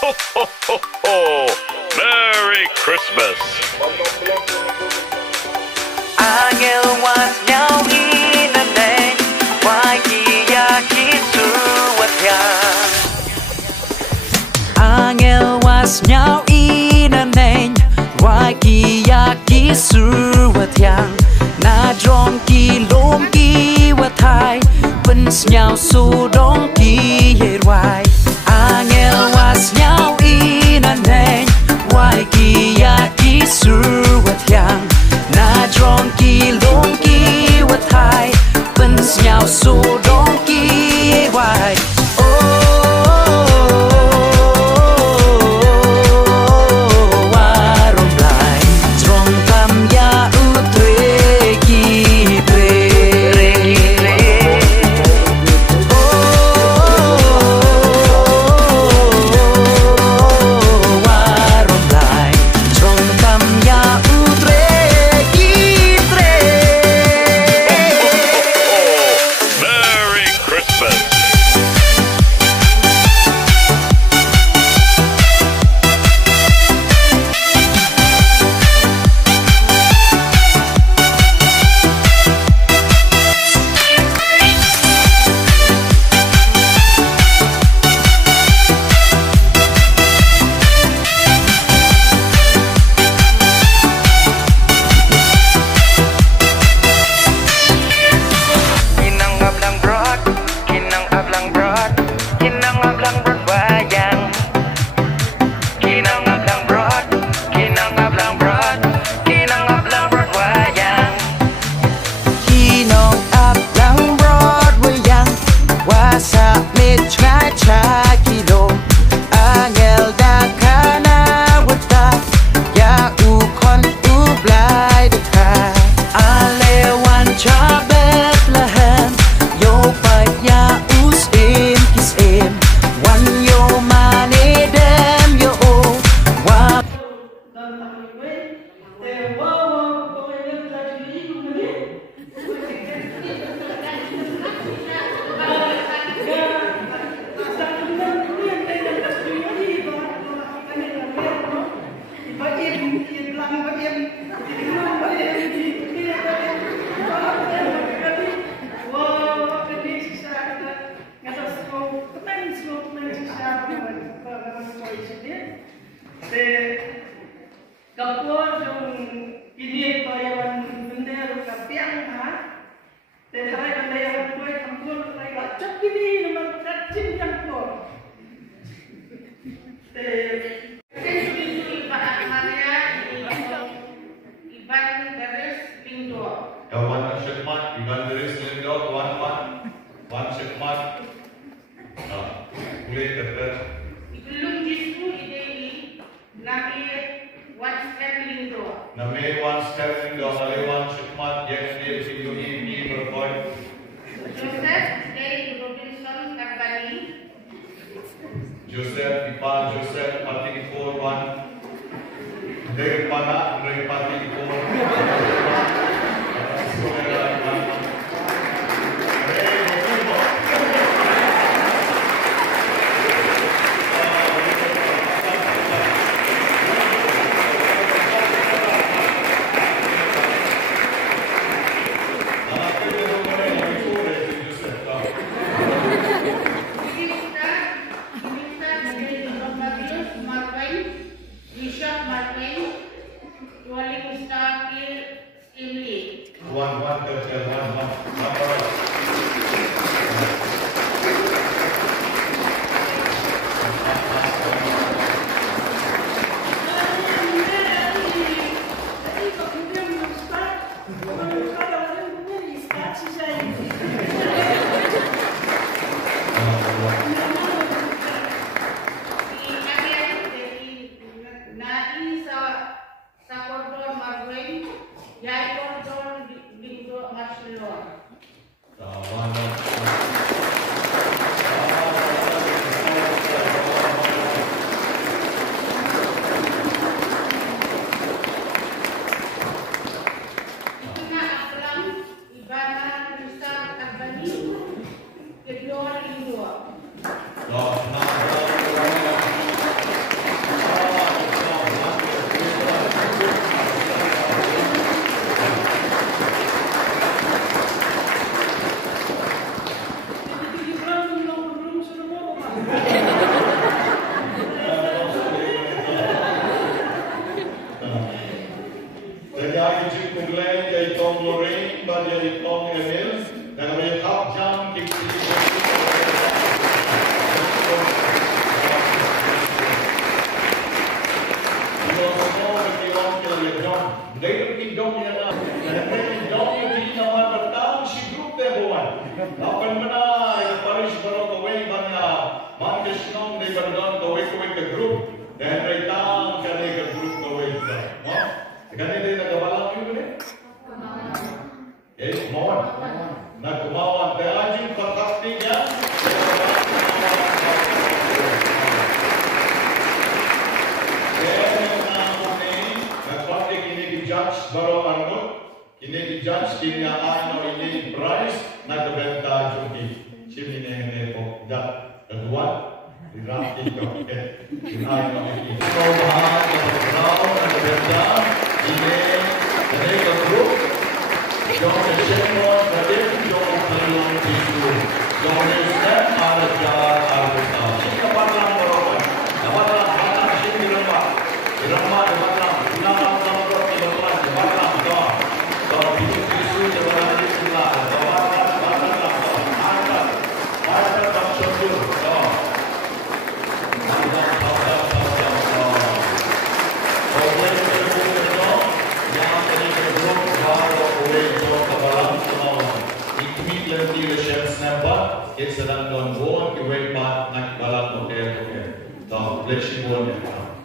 Ho, ho, ho, ho! Merry Christmas! Ангел вас снял и на день, який суетя. Ангел вас снял и на день, який суетя. На дронки ломки ватай, vẫn nhau su donki yerai. Ангел вас снял и на день, який суетя. Na dronki lonki watai, vẫn nhau su donki wai. One di bandang kawin-kawin ke grup. Dan retang kali ke grup kawin ka. No? Kani din nagabalang yun ni? Kumawan. Nagkumawan. Kaya anjing fantastic yan. Judge baru armut, ini dijudge kinaan o ini price nagbenta judi. Sini ni po dak kedua di drafting ko. Kinaan o ini. So mahal na nagbenta ini ke group. Yung Shemon Radim yung pelong tisu. Yung step ada jalan arbuta. Sini dapat lang merokan. Dapat lang anak sini ramah. Ramah dapat lang. Dapat sedang doon buwan, iwag pa, nagbalat mo kayo. So, bless you all.